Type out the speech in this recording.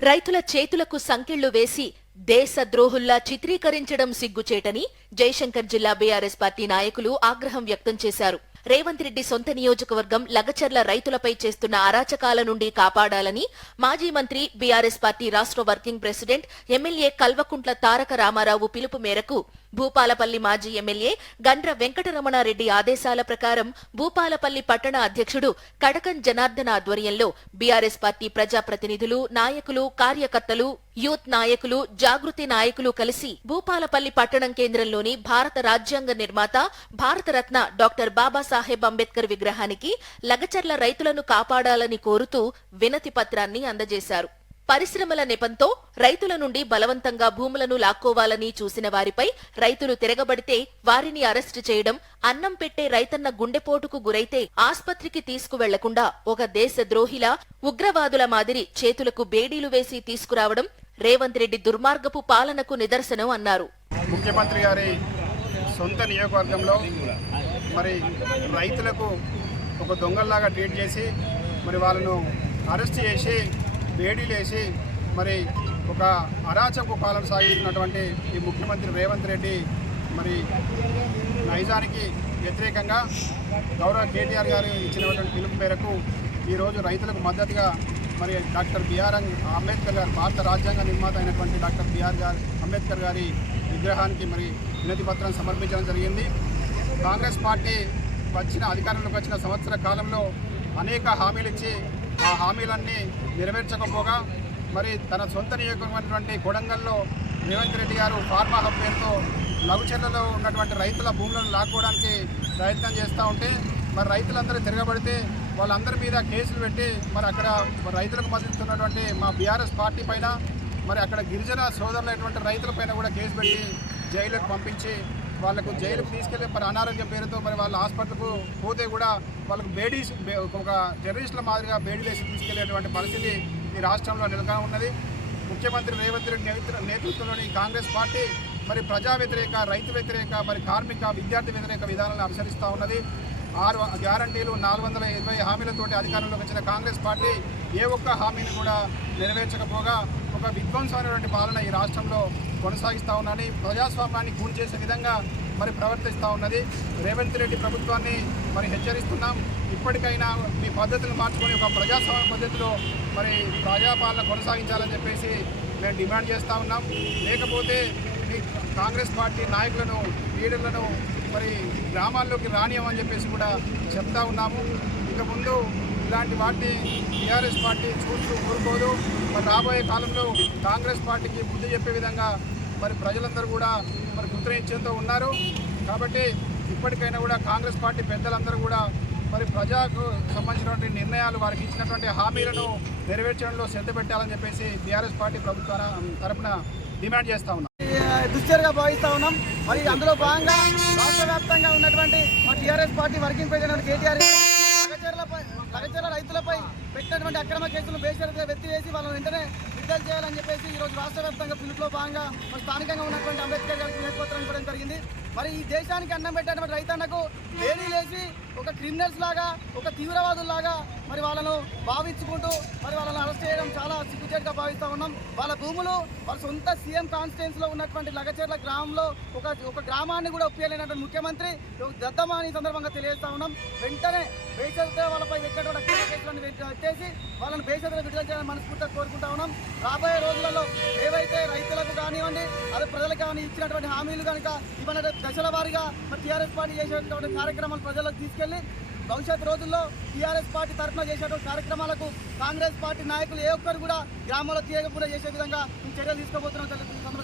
రైతుల చేతులకు సంకెళ్ళు వేసి దేశ ద్రోహుల్లా చిత్రీకరించడం సిగ్గుచేటని జయశంకర్ జిల్లా బీఆర్ఎస్ పార్టీ నాయకులు ఆగ్రహం వ్యక్తం చేశారు. రేవంత్ రెడ్డి సొంత నియోజకవర్గం లగచర్ల రైతులపై చేస్తున్న అరాచకాల నుండి కాపాడాలని మాజీ మంత్రి బీఆర్ఎస్ పార్టీ రాష్ట్ర working president MLA Kalvakuntla Taraka Ramarao పిలుపు మేరకు భూపాలపల్లి మాజీ ఎమ్మెల్యే గండ్ర వెంకటరమణారెడ్డి ఆదేశాల ప్రకారం భూపాలపల్లి పట్టణ అధ్యక్షుడు కడకం జనార్దన ఆధ్వర్యంలో బీఆర్ఎస్ పార్టీ ప్రజాప్రతినిధులు నాయకులు కార్యకర్తలు యూత్ నాయకులు జాగృతి నాయకులు కలిసి భూపాలపల్లి పట్టణం కేంద్రంలోని భారత రాజ్యాంగ నిర్మాత భారతరత్న డాక్టర్ బాబాసాహెబ్ అంబేద్కర్ విగ్రహానికి లగచర్ల రైతులను కాపాడాలని కోరుతూ వినతి పత్రాన్ని అందజేశారు. పరిశ్రమల నెపంతో రైతుల నుండి బలవంతంగా భూములను లాక్కోవాలని చూసిన వారిపై రైతులు తిరగబడితే వారిని అరెస్టు చేయడం అన్నం పెట్టే రైతన్న గుండెపోటుకు గురైతే ఆస్పత్రికి తీసుకువెళ్ళకుండా ఒక దేశ ద్రోహిలా ఉగ్రవాదుల మాదిరి చేతులకు బేడీలు వేసి తీసుకురావడం రేవంత్ రెడ్డి దుర్మార్గపు పాలనకు నిదర్శనం అన్నారు. ముఖ్యమంత్రి గారి సొంత నియోజకవర్గంలో మరి రైతులకు ఒక దొంగల్లాగా ట్రీట్ చేసి మరి వాళ్ళను అరెస్ట్ చేసి వేడిలేసి మరి ఒక అరాచకు పాలన సాగిస్తున్నటువంటి ఈ ముఖ్యమంత్రి రేవంత్ రెడ్డి మరి నైజానికి వ్యతిరేకంగా గౌరవ కేటీఆర్ గారు ఇచ్చినటువంటి పిలుపు మేరకు ఈరోజు రైతులకు మద్దతుగా మరి డాక్టర్ బిఆర్ అంబేద్కర్ గారు భారత రాజ్యాంగ నిర్మాత అయినటువంటి డాక్టర్ బిఆర్ గారు అంబేద్కర్ గారి విగ్రహానికి మరి వినతి పత్రం సమర్పించడం జరిగింది. కాంగ్రెస్ పార్టీ వచ్చిన అధికారంలోకి వచ్చిన సంవత్సర కాలంలో అనేక హామీలు ఇచ్చి ఆ హామీలన్నీ నెరవేర్చకపోగా మరి తన సొంత నియోజకమైనటువంటి కొడంగల్లో రేవంత్ రెడ్డి గారు ఫార్మా హబ్ పేరుతో లఘుచర్లలో ఉన్నటువంటి రైతుల భూములను లాక్కోవడానికి ప్రయత్నం చేస్తూ ఉంటే మరి రైతులందరూ తిరగబడితే వాళ్ళందరి మీద కేసులు పెట్టి మరి అక్కడ రైతులకు మద్దతున్నటువంటి మా బీఆర్ఎస్ పార్టీ పైన మరి అక్కడ గిరిజన సోదరులైనటువంటి రైతులపైన కూడా కేసు పెట్టి జైలుకు పంపించి వాళ్ళకు జైలుకు తీసుకెళ్ళి మరి అనారోగ్య పేరుతో మరి వాళ్ళ హాస్పిటల్కు పోతే కూడా వాళ్ళకు బేడీస్ ఒక టెర్రరిస్టుల మాదిరిగా బేడీలు వేసి తీసుకెళ్ళేటువంటి పరిస్థితి ఈ రాష్ట్రంలో నెలకొని ఉన్నది. ముఖ్యమంత్రి రేవంత్ రెడ్డి నేతృత్వంలోని కాంగ్రెస్ పార్టీ మరి ప్రజా వ్యతిరేక రైతు వ్యతిరేక మరి కార్మిక విద్యార్థి వ్యతిరేక విధానాలను అనుసరిస్తూ ఉన్నది. ఆరు గ్యారంటీలు నాలుగు వందల ఇరవై హామీలతోటి అధికారంలోకి వచ్చిన కాంగ్రెస్ పార్టీ ఏ ఒక్క హామీని కూడా నెరవేర్చకపోగా ఒక విధ్వంసమైనటువంటి పాలన ఈ రాష్ట్రంలో కొనసాగిస్తూ ఉన్నది. ప్రజాస్వామ్యాన్ని కూల్ చేసే విధంగా మరి ప్రవర్తిస్తూ ఉన్నది. రేవంత్ రెడ్డి ప్రభుత్వాన్ని మరి హెచ్చరిస్తున్నాం. ఇప్పటికైనా మీ పద్ధతులు మార్చుకొని ఒక ప్రజాస్వామ్య పద్ధతిలో మరి ప్రజాపాలన కొనసాగించాలని చెప్పేసి మేము డిమాండ్ చేస్తూ ఉన్నాం. లేకపోతే మీ కాంగ్రెస్ పార్టీ నాయకులను లీడర్లను మరి గ్రామాల్లోకి రానియమని చెప్పేసి కూడా చెప్తా ఉన్నాము. ఇక ముందు ఇలాంటి వాటిని టీఆర్ఎస్ పార్టీ చూస్తూ కోరుకోదు మరి రాబోయే కాలంలో కాంగ్రెస్ పార్టీకి బుద్ధి చెప్పే విధంగా మరి ప్రజలందరూ కూడా మరి ముద్రయించేంతో ఉన్నారు. కాబట్టి ఇప్పటికైనా కూడా కాంగ్రెస్ పార్టీ పెద్దలందరూ కూడా మరి ప్రజలకు సంబంధించినటువంటి నిర్ణయాలు వారికి ఇచ్చినటువంటి హామీలను నెరవేర్చడంలో శ్రద్ధ పెట్టాలని చెప్పేసి టీఆర్ఎస్ పార్టీ ప్రభుత్వ తరపున డిమాండ్ చేస్తా ఉన్నాం దుశ్చర్గా భావిస్తూ ఉన్నాం. మరి అందులో భాగంగా రాష్ట్ర వ్యాప్తంగా ఉన్నటువంటి మా TRS party working president KTR లగచర్లపై Lagacharla రైతులపై పెట్టినటువంటి అక్రమ కేసులు బేషరతుగా వెత్తివేసి వాళ్ళని వెంటనే విడుదల చేయాలని చెప్పేసి ఈ రోజు రాష్ట్ర వ్యాప్తంగా పిలుపులో భాగంగా మరి స్థానికంగా ఉన్నటువంటి అంబేద్కర్ గారికి వినతిపత్రం ఇవ్వడం జరిగింది. మరి ఈ దేశానికి అన్నం పెట్టేటువంటి రైతన్నకు వేడీలేసి ఒక క్రిమినల్స్ లాగా ఒక తీవ్రవాదుల్లాగా మరి వాళ్ళను భావించుకుంటూ మరి వాళ్ళని అరెస్ట్ చేయడం చాలా సిగ్గుచేటుగా భావిస్తూ ఉన్నాం. వాళ్ళ భూములు వాళ్ళ సొంత సీఎం కాన్స్టిట్యున్సీలో ఉన్నటువంటి లగచేర్ల గ్రామంలో ఒక ఒక గ్రామాన్ని కూడా ఒప్పియలేనటువంటి ముఖ్యమంత్రి దత్తమా అని సందర్భంగా తెలియజేస్తా ఉన్నాం. వెంటనే బేషరతుగా వాళ్ళపై ఎక్కడ కేసులను ఎత్తేసి వాళ్ళని బేషరతుగా విడుదల చేయాలని మనస్ఫూర్తిగా కోరుకుంటా ఉన్నాం. రాబోయే రోజులలో ఏవైతే రైతులకు కానివ్వండి అదే ప్రజలకు కానీ ఇచ్చినటువంటి హామీలు కనుక ఇవన్నీ దశల వారీగా టీఆర్ఎస్ పార్టీ చేసేటువంటి కార్యక్రమాలు ప్రజలకు తీసుకెళ్ళి భవిష్యత్ రోజుల్లో టీఆర్ఎస్ పార్టీ తరఫున చేసేటువంటి కార్యక్రమాలకు కాంగ్రెస్ పార్టీ నాయకులు ఏ ఒక్కరు కూడా గ్రామంలో తీయకుండా చేసే విధంగా చర్యలు తీసుకోబోతున్నాం.